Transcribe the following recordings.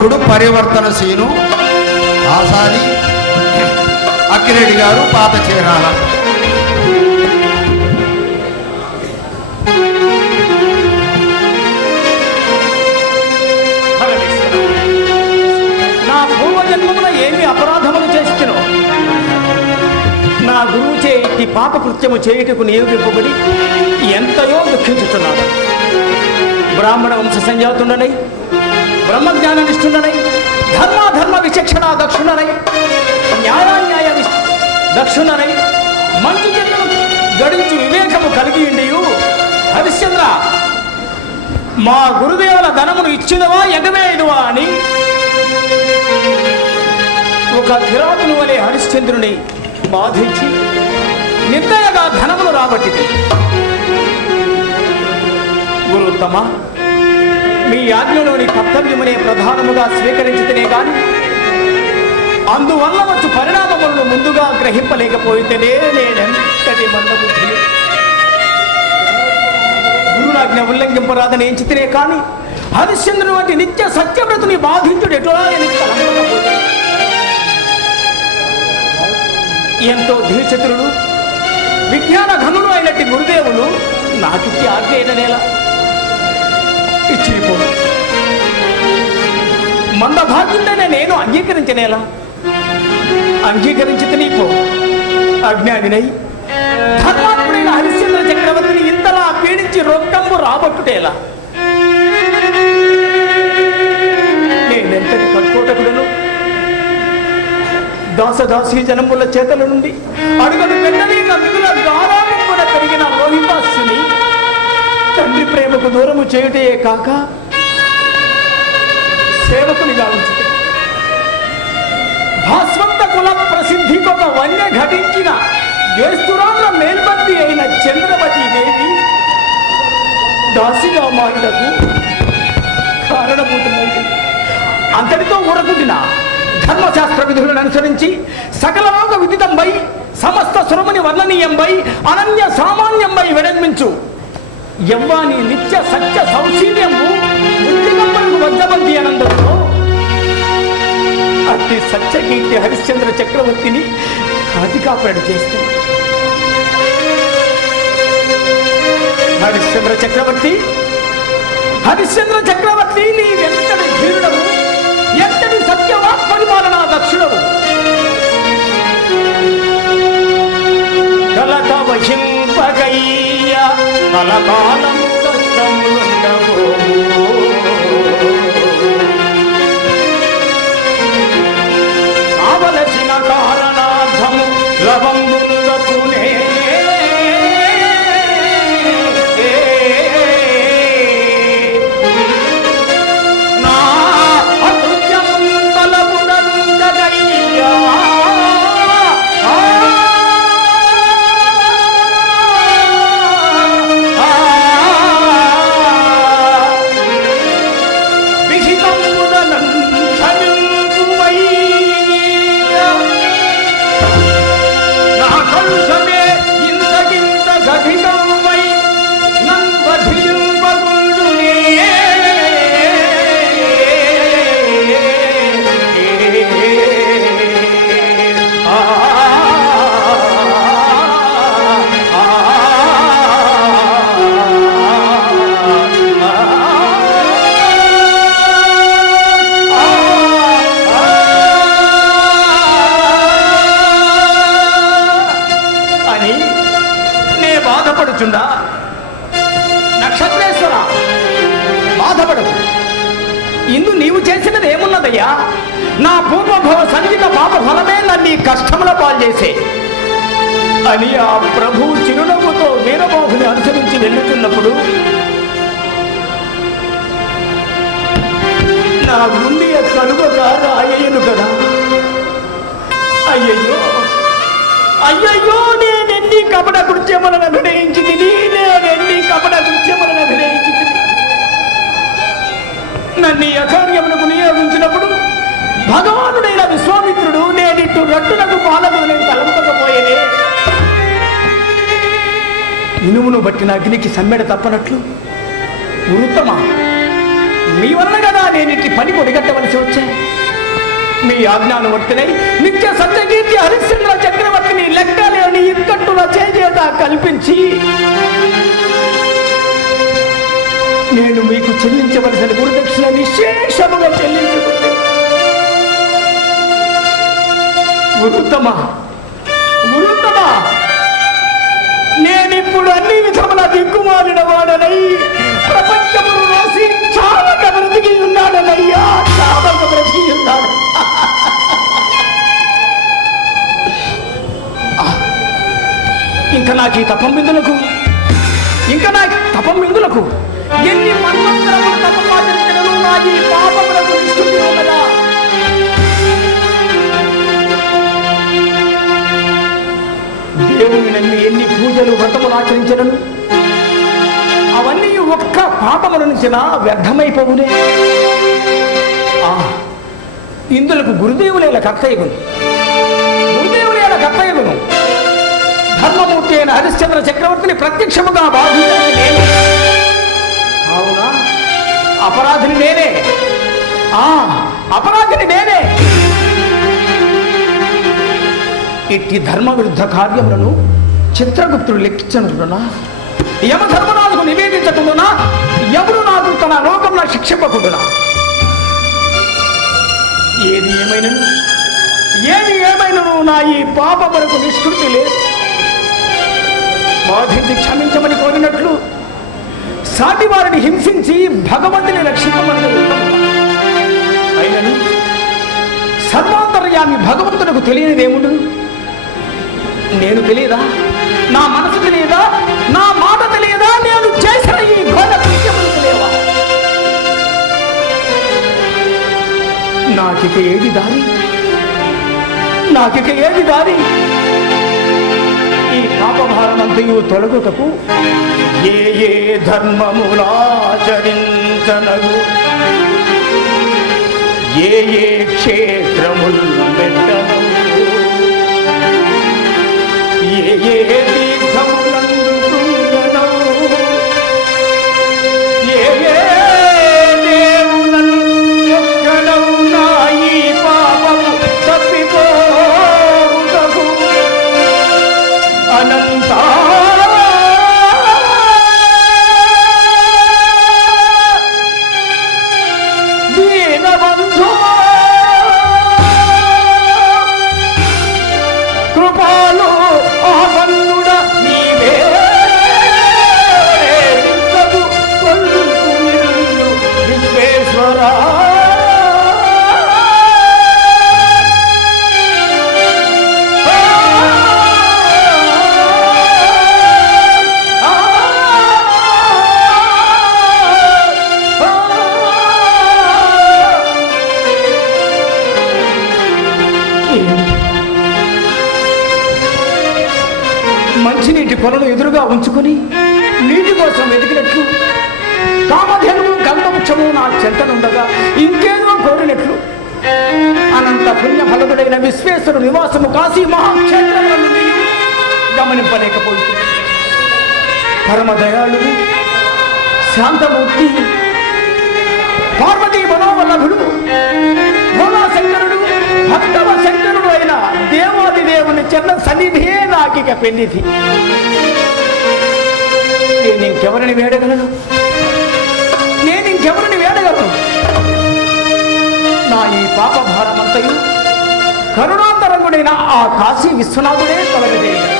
ఇప్పుడు పరివర్తనశీను ఆసాది అక్కిరెడ్డి గారు పాత చీరాల. నా పూర్వజన్మమున ఏమి అపరాధములు చేస్తును నా గురువు చే ఇట్టి పాప కృత్యము చేయుటకు నియోగింపబడి ఎంతయో దుఃఖించుతున్నాను బ్రాహ్మణ వంశ సంజాతుండనై బ్రహ్మజ్ఞాననిష్ఠుడనై ధర్మాధర్మ విచక్షణ దక్షుణనై న్యాయాన్యాయ విశ్- దక్షుణనై మంచి చర్యలు గడించి వివేకము కలిగి ఉండియు. హరిశ్చంద్ర మా గురుదేవుల ధనమును ఇచ్చినవా ఎగవేయదువా అని. ఒక కిరాతులు వలె హరిశ్చంద్రుని బాధించి నిర్దయగా ధనమును రాబట్టింది. గురుత్తమ మీ ఆజ్ఞలోని కర్తవ్యమునే ప్రధానముగా స్వీకరించితేనే కాని అందువల్ల వచ్చు పరిణామములను ముందుగా గ్రహింపలేకపోయితేనే నేనెంతటి మందబుద్ధిని గురునాజ్ఞ ఉల్లంఘింపరాదని ఎంచితేనే కానీ హరిశ్చంద్రుని వంటి నిత్య సత్యవ్రతుని బాధించుడు ఎటులా ఎంతో ధీచతురుడు విజ్ఞాన ఘనుడు అయినట్టి గురుదేవులు నాటికి ఆజ్ఞ అయిననేలా ఇచ్చిపో మందభాగ్యుడనే నేను అంగీకరించనేలా? అంగీకరించితే నీకు అజ్ఞానినై ధర్మాత్ముడైన హరిశ్చంద్ర చక్రవర్తిని ఇంతలా పీడించి రొక్కంబు రాబట్టుటేలా? నేనెంతటి కట్టుకోటకుడను? దాసదాసి జనముల చేతల నుండి అడుగడు వెంటనే అందుకుల గారాము కూడా పెరిగిన లోహితాస్యుని తండ్రి ప్రేమకు దూరము చేయుటే కాక సేవకునిగా ఉంచుతే. భాస్వంత కుల ప్రసిద్ధికొక వన్య ఘటించిన వేస్తురాంధ్ర మేల్బంది అయిన చంద్రవతి దేవి దాసిగా మాటకు కారణభూతమైంది. అంతటితో ఊరకుండిన ధర్మశాస్త్ర విధులను అనుసరించి సకలలోక విదితంపై సమస్త సురముని వర్ణనీయంపై అనన్య సామాన్యంపై విడమించు యవ్వాని నిత్య సత్య సౌశీల్యము బుద్ధిగంపలకు వద్దబంది అనందరిలో అట్టి సత్యకీర్తి హరిశ్చంద్ర చక్రవర్తిని కాటికాపరడి చేస్తుంది హరిశ్చంద్ర చక్రవర్తి హరిశ్చంద్ర చక్రవర్తి నీ ఎంతటి ధీరుడవు. ఎంతటి సత్యవాక్ పరిపాలన దక్షుడవు. కలత వహింపగయ్య కలకాలము కష్టములుండవు. మనమే నన్ను కష్టముల పాలు చేసే అని ఆ ప్రభు చిరునవ్వుతో వీరబాబుని అనుసరించి వెళ్ళుతున్నప్పుడు నా గుండె కనుగగా రాయను కదా. అయ్యయ్యో! అయ్యయ్యో! నేనెన్ని కపట కృత్యములను అభినయించి నేనెన్ని కపట కృత్యములను అభినయించి నన్ను ఈ అకార్యములకు ఇనుమును బట్టిన అగ్నికి సమ్మెడ తప్పనట్లు? ఉత్తమా? మీ వలన కదా నేను ఇట్టి పని ఒడిగట్టవలసి వచ్చా? మీ ఆజ్ఞానువర్తినై నిత్య సత్యకీర్తి హరిశ్చంద్ర చక్రవర్తిని లెక్కలేని ఇక్కట్టున చేత కల్పించి నేను మీకు చెల్లించవలసిన గురుదక్షిణ నిశేషముగా చెల్లించుకుంటే ఉత్తమా? దిక్కుమాలిన వాడనై ప్రపంచమును రాసి చావక బ్రతికి ఉన్నాడనయ్యా. చావక బ్రతికి ఉన్నాడు. ఇంకా నాకు ఈ తపం బిందులకు ఇంకా నా తపం బిందులకు ఎన్ని మన్వంతరములు తపమాచరించడము నా ఈ పాపములకు ఇష్టం కదా. దేవుని నన్ను ఎన్ని పూజలు వ్రతములు ఆచరించడను ఒక్క పాపముల నుంచిన వ్యర్థమైపోవునే ఆ, ఇందులకు గురుదేవులేల కర్తయ్యగును. గురుదేవులేల కర్తయ్యగును. ధర్మమూర్తి అయిన హరిశ్చంద్ర చక్రవర్తిని ప్రత్యక్షముగా బాధించడానికి నేను. అవునా అపరాధిని నేనే. ఆ అపరాధిని నేనే. ఇట్టి ధర్మ విరుద్ధ కార్యములను చిత్రగుప్తుడు లెక్కించనుడునా యమధర్మ నివేదించకుండునా ఎవరు నాకు తన లోకంలో శిక్షింపకుండునా? ఏది ఏమైనను ఏది ఏమైనను నా ఈ పాప వరకు నిష్కృతి లేదు. బాధించి క్షమించమని కోరినట్లు సాటి వారిని హింసించి భగవంతుని రక్షించమని అయినను సర్వాంతర్యామి భగవంతునికి తెలియనిదేముడు నేను తెలియదా? నా మనసు తెలియదా? నా చేసిన ఘోర కృత్యములు తెలియవా నాకిక ఏది దారి? నాకిక ఏది దారి? ఈ పాపభారమంతయు తొలగుటకు ఏ ఏ ధర్మములాచరించనగు? ఏ ఏ క్షేత్రములు పెట్టనగు ఎదురుగా ఉంచుకుని నీటి కోసం వెతికినట్లు. కామధేనువు గంధవృక్షము నా చెంతనుండగా ఇంకేదో కోరినట్లు. అనంత పుణ్య ఫలదుడైన విశ్వేశ్వరు నివాసము కాశీ మహాక్షేత్రంలో గమనింపలేకపోయింది. గమనింపలేకపోతుంది పరమదయాళు శాంతమూర్తి పార్వతీ మనోవల్లభుడు భోలాశంకరుడు భక్తవ శంకరుడు అయిన దేవాది దేవుని చెన్న సన్నిధి నాకిక పెళ్ళిది నేను ఇంకెవరిని వేడగలను? నేను ఇంకెవరిని వేడగలను? నా ఈ పాప భారమంతయు కరుణాంతరంగుడైన ఆ కాశీ విశ్వనాథుడే తొలగజేయగలడు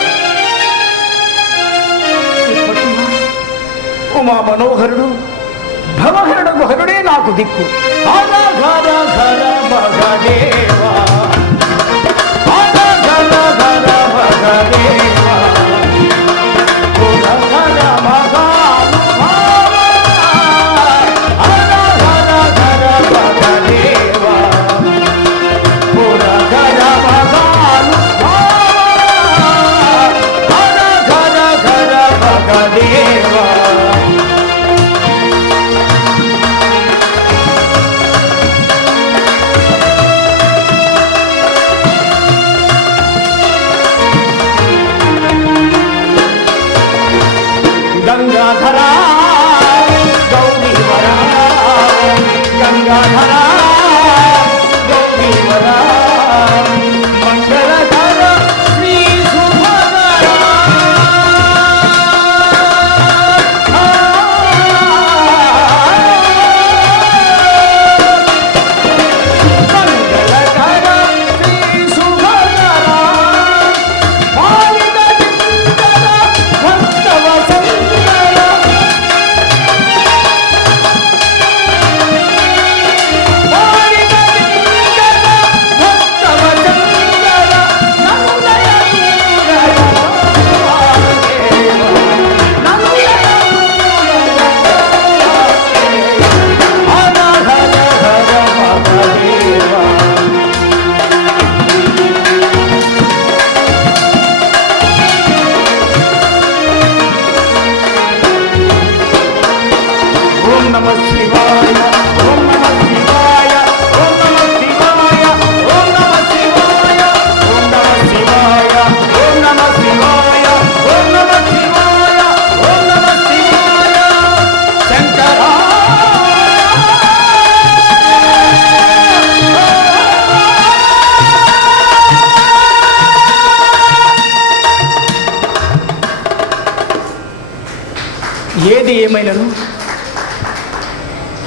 ఉమా మనోహరుడు భవహరుడు హరుడే నాకు దిక్కు. ఆగ ఘర ఘర রাধা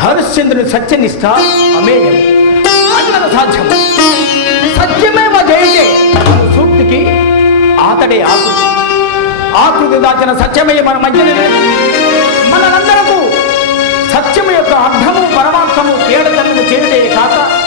హరిశ్చంద్రుని సత్యనిష్ట అమేయం. అట్లన సాధ్యం. సత్యమేవ జయతే సూక్తికి ఆతడే ఆకృతి. ఆకృతి దాచిన సత్యమే మన మధ్యన లేదు. మనందరకు సత్యము యొక్క అర్థము పరమార్థము తేడతలను చేయుటే కాక